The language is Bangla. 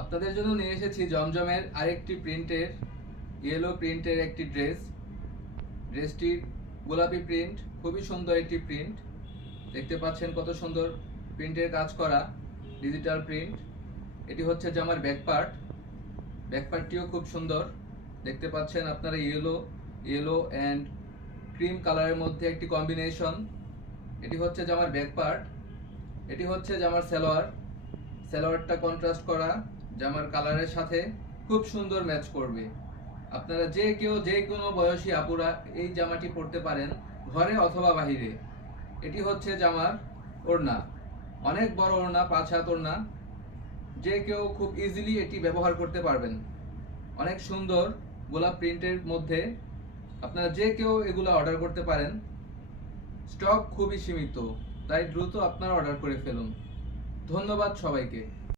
আপনাদের জন্য নিয়ে এসেছি জমজমের আরেকটি প্রিন্টের ইয়েলো প্রিন্টের একটি ড্রেসটির গোলাপি প্রিন্ট, খুবই সুন্দর একটি প্রিন্ট। দেখতে পাচ্ছেন কত সুন্দর প্রিন্টের কাজ করা ডিজিটাল প্রিন্ট। এটি হচ্ছে জামার ব্যাকপার্টটিও খুব সুন্দর। দেখতে পাচ্ছেন আপনারা ইয়েলো অ্যান্ড ক্রিম কালারের মধ্যে একটি কম্বিনেশন। এটি হচ্ছে জামার ব্যাকপার্ট। এটি হচ্ছে জামার সালোয়ারটা কন্ট্রাস্ট করা জামার কালারের সাথে খুব সুন্দর ম্যাচ করবে। আপনারা যে কোনো বয়সী আপুরা এই জামাটি পরতে পারেন, ঘরে অথবা বাহিরে। এটি হচ্ছে জামার ওড়না, অনেক বড় ওড়না, 5 হাত ওড়না। যে কেউ খুব ইজিলি এটি ব্যবহার করতে পারবেন। অনেক সুন্দর গোলাপ প্রিন্টের মধ্যে আপনারা যে কেউ এগুলো অর্ডার করতে পারেন। স্টক খুবই সীমিত, তাই দ্রুত আপনারা অর্ডার করে ফেলুন। ধন্যবাদ সবাইকে।